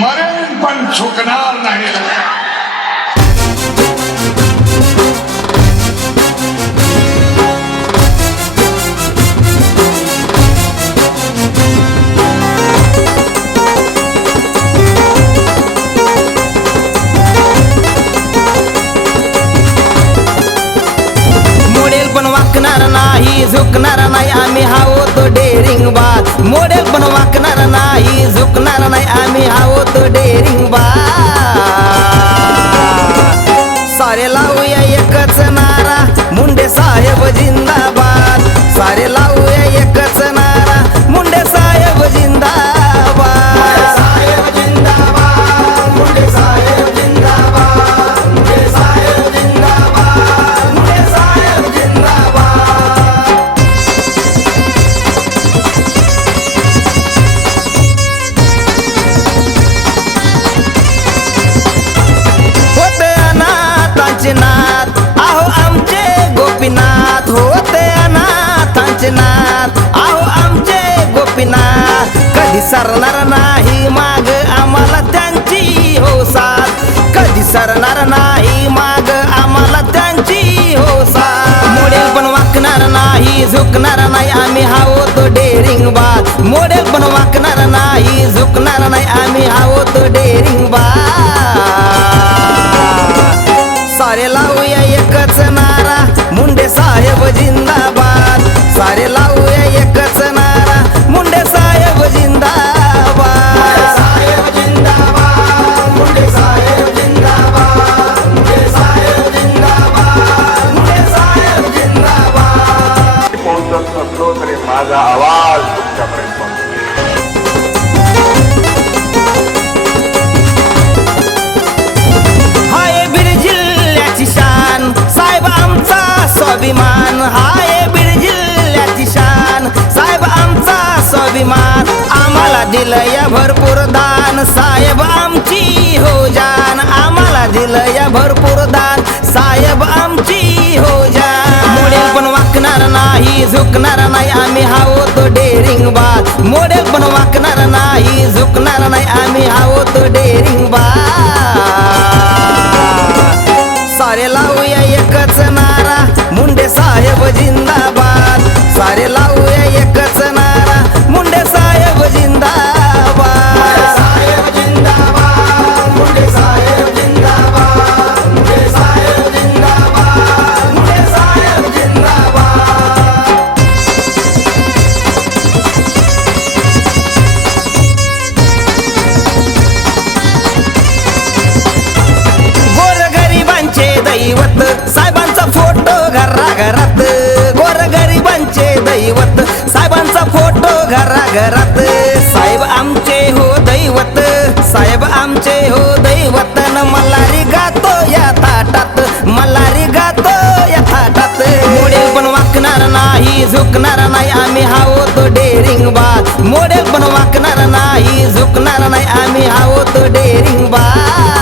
मरेन पण झुकणार नाही. नाही झुकणार नाही आम्ही आहोत डेरिंग बाज. मॉडेल पण वाकणार नाही झुकणार नाही आम्ही आहोत डेरिंग बाज. सारे लावूया एकच नारा मुंडे साहेब जिंदाबाद. सारे लावूया एकच नारा मुंडे साहेब जिंदाबाद. साहेब जिंदाबाद मुंडे साहेब जिंदाबाद. मुंडे साहेब जिंदाबाद. मुंडे साहेब जिंदाबाद. होते अनाथांचे नाथ आहो आमचे गोपीनाथ. होते अनाथांचे नाथ आहो आमचे गोपीनाथ. कधी सरणार नाही माग आम्हाला त्यांची हो साथ. कधी सरणार नाही माग आम्हाला त्यांची हो साथ. मॉडेल पण वाकणार नाही झुकणार नाही आम्ही आहोत डेरिंग बाज. मॉडेल पण वाकणार नाही झुकणार नाही आम्ही आहोत डेरिंग बाज. सारे लावूया एकच नारा मुंडे साहेब जिंदाबाद. सारे लावूया एकच नारा मुंडे साहेब जिंदाबाद. साहेब जिंदाबाद. मुंडे साहेब जिंदाबाद. मुंडे साहेब जिंदाबाद. मुंडे साहेब जिंदाबाद. पोहोचत नसलो तरी माझा आवाज तुमच्यापर्यंत पोहोचतो. हाय बीड जिल्ह्याची शान साहेब आमचा स्वाभिमान. हाय बीड जिल्ह्याची शान साहेब आमचा स्वाभिमान. आम्हाला दिलं या भरपूर दान साहेब आमची हो जान. आम्हाला दिलं या भरपूर दान साहेब आमची हो जान. मॉडेल पण वाकणार नाही झुकणार नाही आम्ही आहोत डेरिंग बाज. मॉडेल पण वाकणार नाही झुकणार नाही आम्ही आहोत डेरिंग बाज. सारे लावूया एकच नारा मुंडे साहेब जिंदाबाद. सारे लावूया एकच नारा मुंडे साहेब जिंदाबाद. साहेब जिंदाबाद. मुंडे साहेब जिंदाबाद. मुंडे साहेब जिंदाबाद. मुंडे साहेब जिंदाबाद. गोरगरिबांचे दैवत साहेबांचा फोटो घराघरात. गोरगरिबांचे दैवत साहेबांचा फोटो घराघरात. साहेब आमचे हो दैवत साहेब आमचे हो दैवत. न मल्हारी गातो या थाटात मल्हारी गातो या थाटात. मॉडेल पण वाकणार नाही झुकणार नाही आम्ही आहोत डेरिंग बाज. मॉडेल पण वाकणार नाही झुकणार नाही आम्ही आहोत डेरिंग बाज.